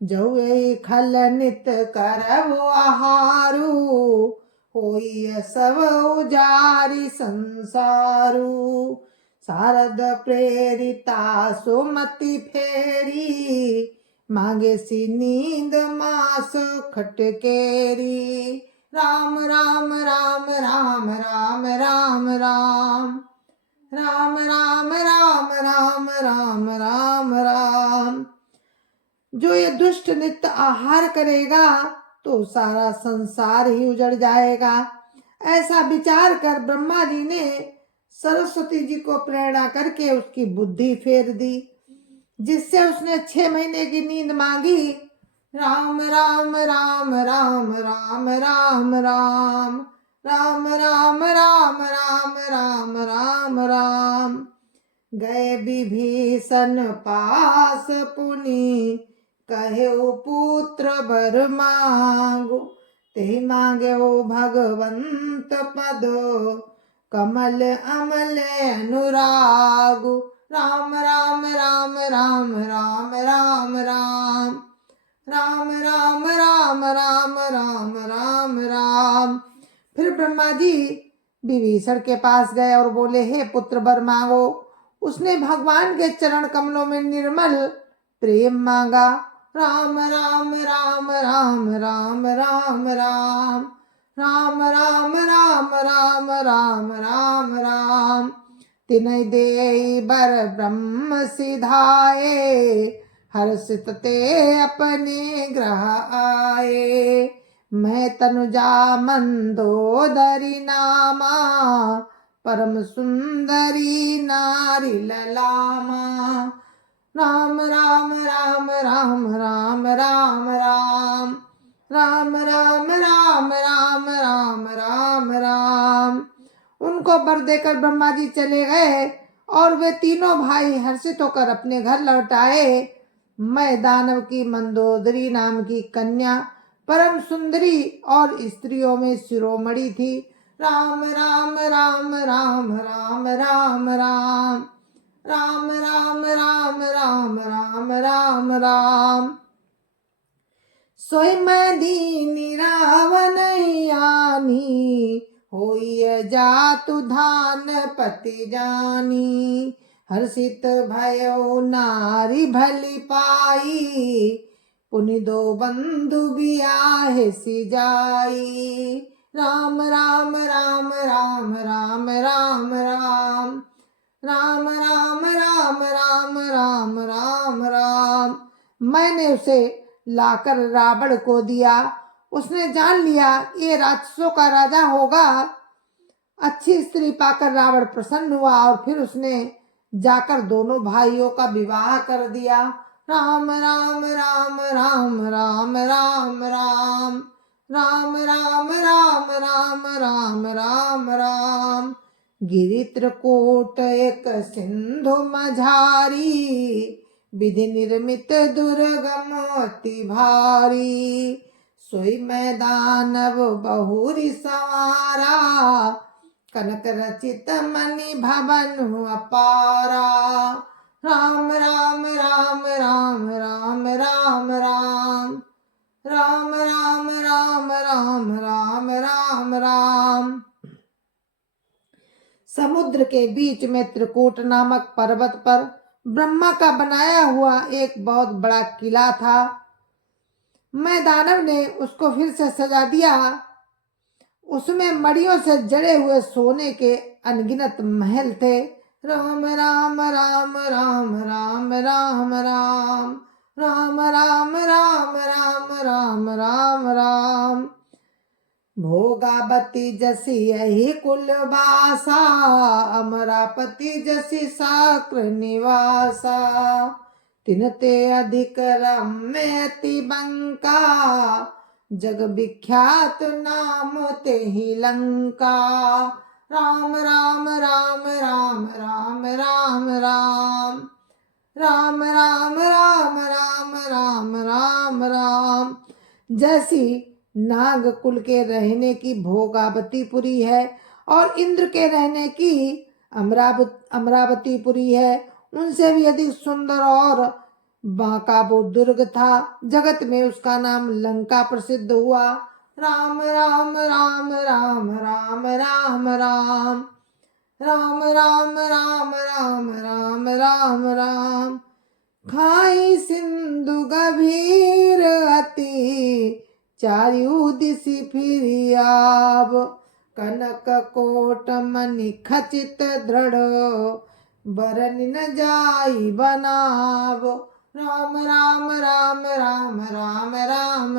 जो ये खल नित करबो आहारू, होई सब उजारी संसारू। शारद प्रेरिता सुमति फेरी, मांगे सी नींद मास खटकेरी। राम राम राम राम राम राम राम राम राम राम राम राम राम राम। जो ये दुष्ट नित्य आहार करेगा तो सारा संसार ही उजड़ जाएगा। ऐसा विचार कर ब्रह्मा जी ने सरस्वती जी को प्रेरणा करके उसकी बुद्धि फेर दी, जिससे उसने 6 महीने की नींद मांगी। राम राम राम राम राम राम राम राम राम राम राम राम राम राम। गए विभीषण पास पुनि, कहे पुत्र वर मांगो। ते मांगे भगवंत पद, कमल अमल अनुराग। राम राम राम राम राम राम राम राम राम राम राम राम राम राम। फिर ब्रह्मा जी विभीषण के पास गए और बोले, हे पुत्र वर मांगो। उसने भगवान के चरण कमलों में निर्मल प्रेम मांगा। राम राम राम राम राम राम राम राम राम राम राम राम राम राम। तिनहि देई बर ब्रह्म सिधाए, हर्षित ते अपने ग्रह आए। मैं तनुजा मंदोदरी नामा, परम सुंदरी नारी ललामा। राम राम राम राम राम राम राम राम राम राम राम राम राम राम। उनको वर देकर ब्रह्मा जी चले गए और वे तीनों भाई हर्षित होकर अपने घर लौट आए। मैं दानव की मंदोदरी नाम की कन्या परम सुंदरी और स्त्रियों में शिरोमणि थी। राम राम राम राम राम राम राम राम राम राम राम राम राम राम। सोई मैं दीनी रावण यानी, होई जातु धान पति जानी। हर्षित भयो नारी भली पाई, पुनि दो बंधु बियाहे सी जाई। राम राम राम राम राम राम राम राम राम राम राम राम राम राम। मैंने उसे लाकर रावण को दिया। उसने जान लिया ये राक्षसों का राजा होगा। अच्छी स्त्री पाकर रावण प्रसन्न हुआ और फिर उसने जाकर दोनों भाइयों का विवाह कर दिया। राम राम राम राम राम राम राम राम राम राम राम राम राम राम। गिरि त्रिकूट एक सिंधु मझारी, विधि निर्मित दुर्गम अति भारी। सोई मैदानव बहुरी सवारा, कनक रचित मणि भवन अपारा। राम राम राम राम राम राम राम राम राम राम राम राम राम राम। समुद्र के बीच में त्रिकूट नामक पर्वत पर ब्रह्मा का बनाया हुआ एक बहुत बड़ा किला था। मैं दानव ने उसको फिर से सजा दिया। उसमें मड़ियों से जड़े हुए सोने के अनगिनत महल थे। राम राम राम राम राम राम राम राम राम राम राम राम राम राम। भोगावती जसी यही कुलवासा, अमरापति जसी साक्र निवासा। तिनते अधिक रम्य अति बंका, जग विख्यात नाम ते ही लंका। राम राम राम राम राम राम राम राम राम राम राम राम राम राम। जैसी नाग कुल के रहने की भोगावतीपुरी है और इंद्र के रहने की अमरावतीपुरी है, उनसे भी अधिक सुंदर और बांका वो दुर्ग था, जगत में उसका नाम लंका प्रसिद्ध हुआ। राम राम राम राम राम राम राम राम राम राम राम राम राम राम। खाई सिंधु गभीर अति, चारु दिशि फिरि आब। कनक कोट मणि खचित दृढ़, बरन न जाई बनाव। राम राम राम राम राम राम राम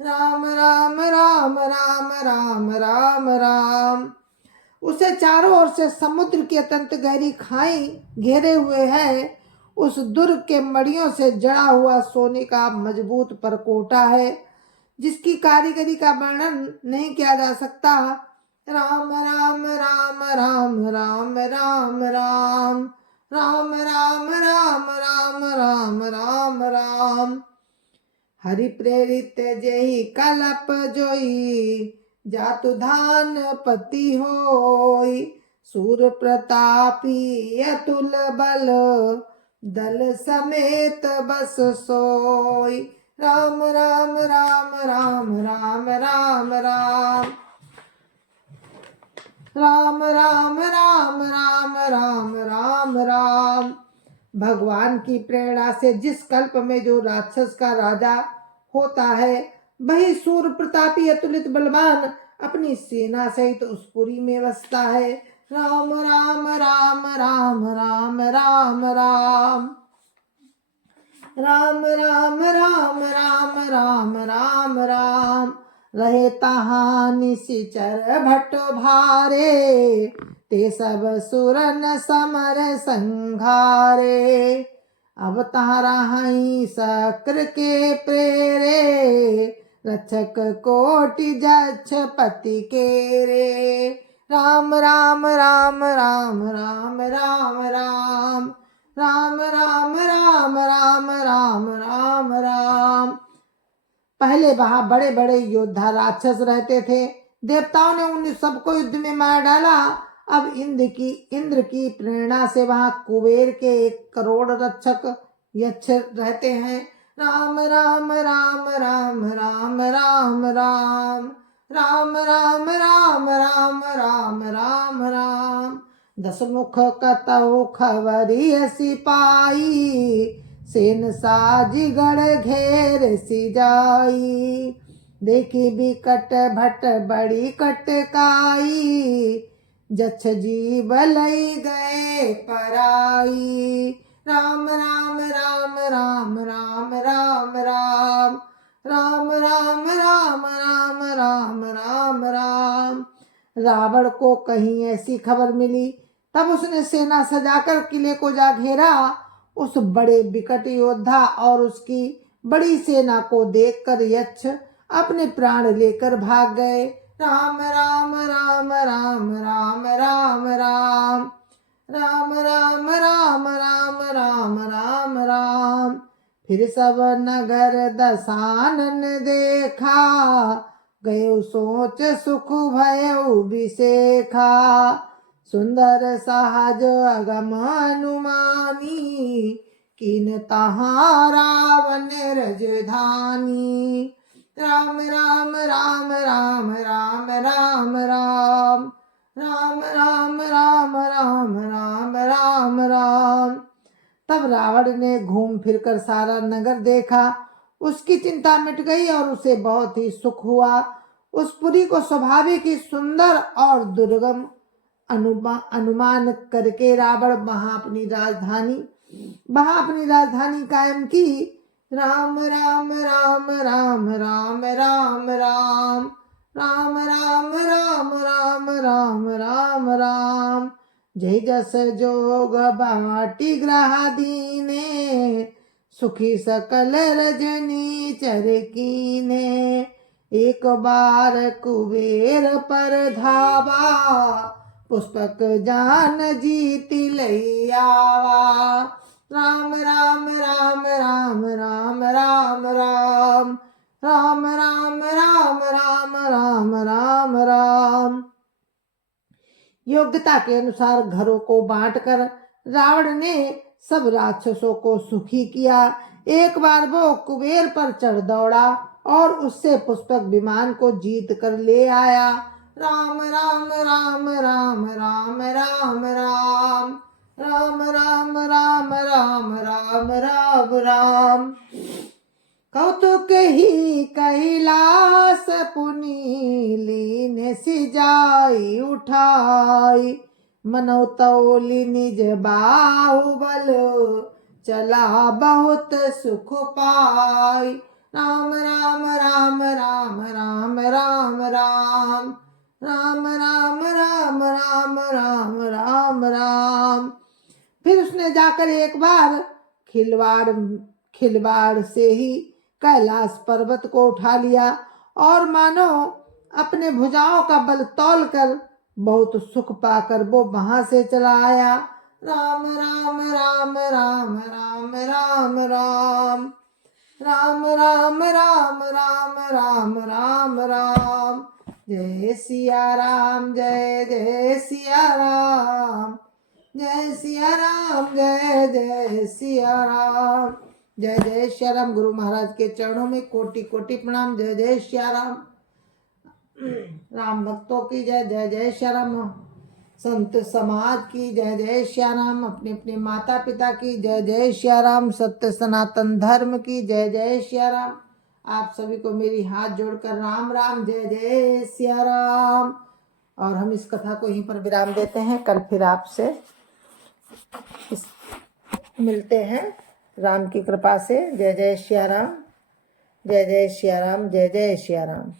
राम राम राम राम राम राम राम। उसे चारों ओर से समुद्र की अत्यंत गहरी खाई घेरे हुए है। उस दुर्ग के मड़ियों से जड़ा हुआ सोने का मजबूत परकोटा है, जिसकी कारीगरी का वर्णन नहीं किया जा सकता। राम राम राम राम राम राम राम राम राम राम राम राम राम राम। हरि प्रेरित जेहि कलप जोई, जातु धान पति होई। सूर प्रतापी अतुल बल, दल समेत बस सोई। राम राम राम राम राम राम राम राम राम राम राम राम राम राम। भगवान की प्रेरणा से जिस कल्प में जो राक्षस का राजा होता है, वही सूर प्रतापी अतुलित बलवान अपनी सेना सहित उस पुरी में बसता है। राम राम राम राम राम राम राम राम राम राम राम राम राम राम। रहे तहाँ निशिचर भट्ट भारे, ते सब सुरन समर संघारे। अब तारा हई शक्र के प्रेरे, रक्षक कोटि जक्ष पति के रे। राम राम राम राम राम राम राम राम राम राम राम राम राम राम। पहले वहां बड़े बड़े योद्धा राक्षस रहते थे। देवताओं ने उन सबको युद्ध में मार डाला। अब इंद्र की प्रेरणा से वहां कुबेर के 1 करोड़ रक्षक यक्ष रहते हैं। राम राम राम राम राम राम राम राम राम राम राम राम राम राम। 10 मुख कतहु खबरि सिपाही, सेन साजी गढ़ घेर सी जाई। देखी बिकट भट बड़ी कटकाई, जक्ष जीव लई गए पराई। राम राम राम राम राम राम राम राम राम राम राम राम राम राम। रावण को कहीं ऐसी खबर मिली, तब उसने सेना सजाकर किले को जा घेरा। उस बड़े विकट योद्धा और उसकी बड़ी सेना को देखकर यक्ष अपने प्राण लेकर भाग गए। राम राम राम राम राम राम राम राम राम राम राम राम राम राम। फिर सब नगर दसानन देखा, गयो सोच सुख भयउ बिसेखा। सुंदर सहज अगम अनुमानी, किन तहाँ रावण राजधानी। राम राम राम राम राम राम राम राम राम राम राम राम राम राम। तब रावण ने घूम फिरकर सारा नगर देखा। उसकी चिंता मिट गई और उसे बहुत ही सुख हुआ। उस पुरी को स्वाभाविक ही सुंदर और दुर्गम अनुमान करके रावण वहां अपनी राजधानी कायम की। राम राम राम राम राम राम राम राम राम राम राम राम राम राम। जय जस जोग बाटी ग्रह दीने, सुखी सकल रजनी चर कीने। एक बार कुबेर पर धावा, पुष्पक जान जीति लई आवा। राम राम राम राम राम राम राम राम राम राम राम राम राम राम। योग्यता के अनुसार घरों को बांटकर रावण ने सब राक्षसों को सुखी किया। एक बार वो कुबेर पर चढ़ दौड़ा और उससे पुष्पक विमान को जीत कर ले आया। राम राम राम राम राम राम राम राम राम राम राम राम राम राम। कौतुक ही कैलास पुनि लीन सिजाई उठाई। मनौतौली निज बाहुबल चला बहुत सुख पाई। राम राम राम राम राम राम राम राम राम राम राम राम राम राम। फिर उसने जाकर एक बार खिलवाड़ से ही कैलाश पर्वत को उठा लिया और मानो अपने भुजाओं का बल तौल कर बहुत सुख पाकर वो वहां से चला आया। राम राम राम राम राम राम राम राम राम राम राम राम राम राम। जय सिया राम जय जय सिया राम जय सिया राम जय जय सिया राम। जय जय श्री राम। गुरु महाराज के चरणों में कोटि कोटि प्रणाम। जय जय श्री राम। राम भक्तों की जय जय जय श्री राम। संत समाज की जय जय श्री राम। अपने अपने माता पिता की जय जय श्री राम। सत्य सनातन धर्म की जय जय श्री राम। आप सभी को मेरी हाथ जोड़कर राम राम जय जय श्री राम। और हम इस कथा को यहीं पर विराम देते हैं। कल फिर आपसे मिलते हैं राम की कृपा से। जय जय श्री राम जय जय श्री राम जय जय श्री राम।